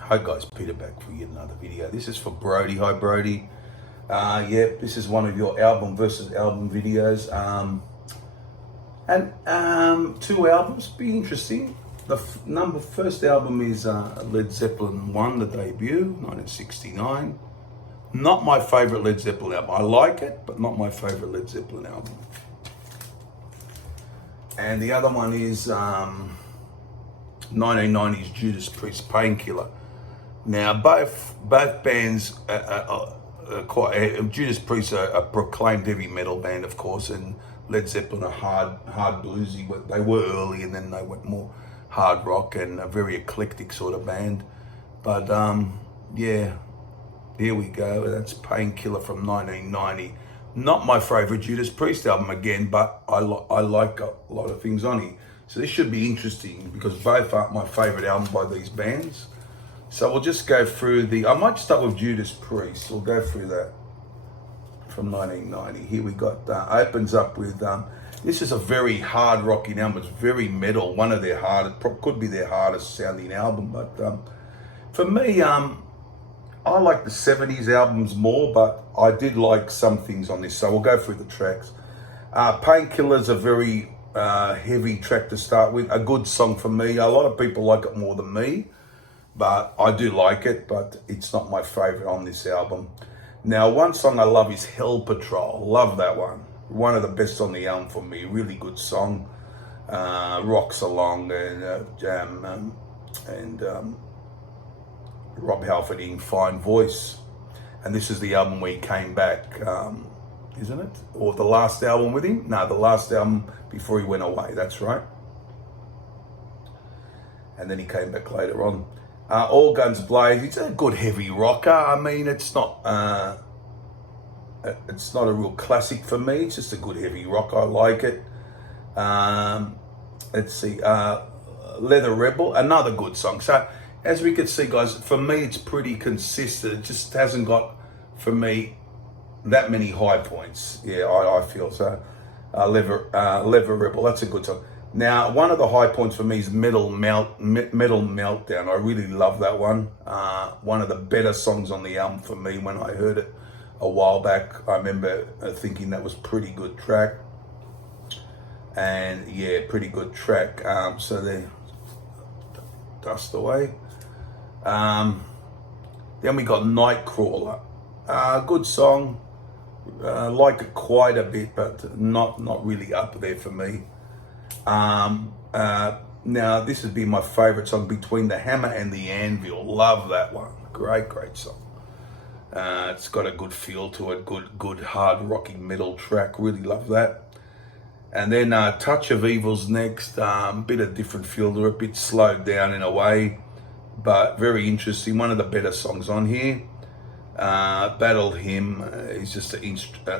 Hi guys, Peter back for yet another video. This is for Brody. Hi Brody. This is one of your album versus album videos. Two albums, be interesting. The first album is Led Zeppelin 1, the debut, 1969. Not my favorite Led Zeppelin album. I like it, but not my favorite Led Zeppelin album. And the other one is 1990s Judas Priest, Painkiller. Now, both bands Judas Priest are a proclaimed heavy metal band, of course, and Led Zeppelin are hard bluesy. They were early, and then they went more hard rock and a very eclectic sort of band. But here we go. That's Painkiller from 1990. Not my favorite Judas Priest album again, but I like a lot of things on here. So this should be interesting because both aren't my favorite album by these bands. So we'll just go through I might start with Judas Priest. We'll go through that from 1990. Here we got, opens up with, this is a very hard rocking album. It's very metal. One of their could be their hardest sounding album. But for me, I like the 70s albums more, but I did like some things on this. So we'll go through the tracks. Painkiller's a very heavy track to start with. A good song for me. A lot of people like it more than me, but I do like it, but it's not my favorite on this album. Now, one song I love is Hell Patrol. Love that one. One of the best on the album for me. Really good song. Rocks along and Rob Halford fine voice. And this is the album where he came back, isn't it? Or the last album with him? No, the last album before he went away, that's right. And then he came back later on. All Guns Blaze, it's a good heavy rocker. I mean, it's not a real classic for me. It's just a good heavy rock. I like it. Let's see, Leather Rebel, another good song. So as we can see, guys, for me, it's pretty consistent. It just hasn't got, for me, that many high points. Yeah, I feel so. Leather Rebel, that's a good song. Now, one of the high points for me is Metal Meltdown. I really love that one. One of the better songs on the album for me. When I heard it a while back, I remember thinking that was pretty good track. And yeah, pretty good track. So they dust away. Then we got Nightcrawler. Good song. Like it quite a bit, but not really up there for me. Now this would be my favorite song, Between the Hammer and the Anvil. Love that one. Great song. It's got a good feel to it. Good hard rocking metal track. Really love that. And then Touch of Evil's next. Bit of different feel to it. A bit slowed down in a way, but very interesting. One of the better songs on here. Battle Hymn is just an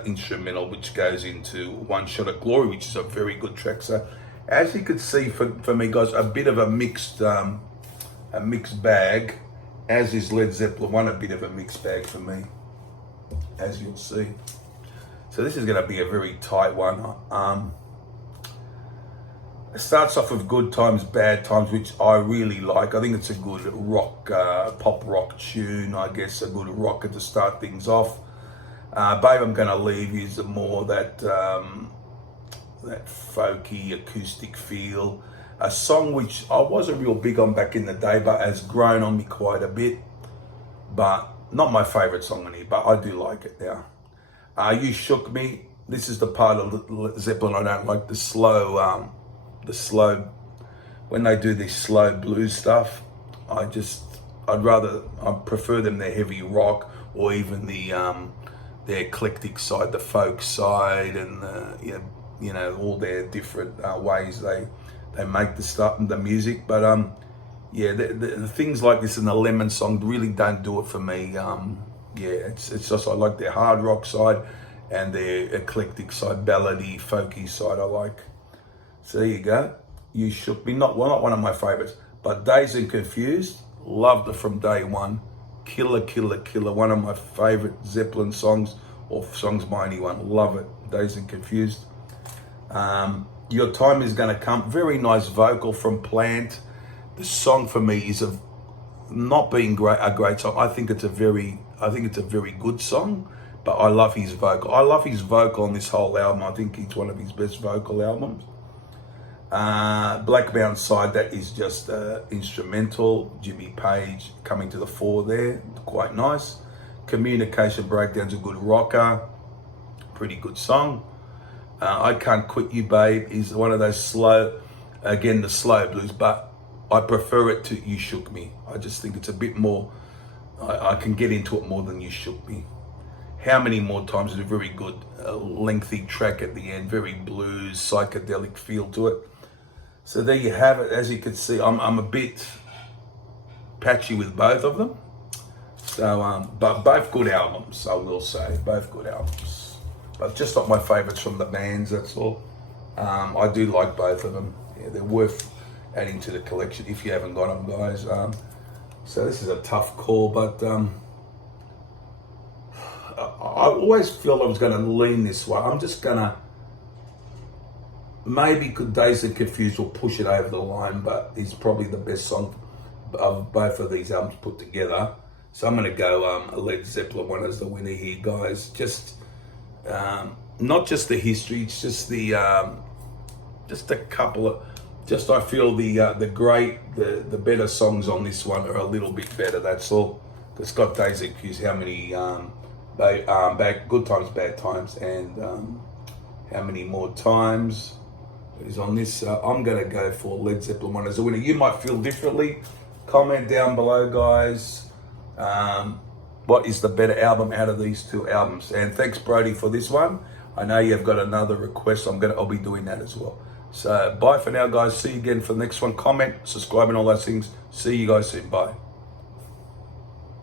instrumental which goes into One Shot at Glory, which is a very good track. So as you can see, for me, guys, a bit of a mixed bag, as is Led Zeppelin 1, a bit of a mixed bag for me, as you'll see. So this is going to be a very tight one. It starts off with Good Times, Bad Times, which I really like. I think it's a good rock, pop rock tune, I guess, a good rocker to start things off. Babe, I'm Gonna Leave You is more that folky, acoustic feel. A song which I wasn't real big on back in the day, but has grown on me quite a bit. But not my favorite song on here, but I do like it now. You Shook Me. This is the part of Zeppelin I don't like, the slow, when they do this slow blues stuff. I prefer them their heavy rock, or even their eclectic side, the folk side, and all their different ways they make the music. But the things like this and the Lemon song really don't do it for me. It's just, I like their hard rock side and their eclectic side, ballady, folky side I like. So there you go. You Shook Me, not one of my favorites, but Dazed and Confused, loved it from day one. Killer, one of my favorite Zeppelin songs, or songs by anyone. Love it. Dazed and Confused. Your Time Is Gonna Come, very nice vocal from Plant. The song for me is not being a great song. I think it's a very good song. But I love his vocal. I love his vocal on this whole album. I think it's one of his best vocal albums. Black Mountain Side, that is just instrumental. Jimmy Page coming to the fore there, quite nice. Communication Breakdown's a good rocker, pretty good song. I Can't Quit You Babe is one of those slow, again the slow blues, but I prefer it to You Shook Me. I just think it's a bit more, I can get into it more than You Shook Me. How Many More Times is a very good lengthy track at the end, very blues, psychedelic feel to it. So there you have it. As you can see, I'm a bit patchy with both of them. So, but both good albums, I will say, both good albums. But just not my favourites from the bands, that's all. I do like both of them. Yeah, they're worth adding to the collection if you haven't got them, guys. So this is a tough call, but I always feel I was going to lean this way. I'm just going to, maybe Dazed and Confused will push it over the line, but it's probably the best song of both of these albums put together. So I'm going to go a Led Zeppelin one as the winner here, guys. Just, not just the history, it's just the, just a couple of, just I feel the better songs on this one are a little bit better, that's all. It's got Dazed and Confused, How Many, Good Times, Bad Times, and How Many More Times is on this. I'm going to go for Led Zeppelin one as a winner. You might feel differently. Comment down below, guys. What is the better album out of these two albums? And thanks, Brody, for this one. I know you've got another request. I'll be doing that as well. So bye for now, guys. See you again for the next one. Comment, subscribe, and all those things. See you guys soon. Bye.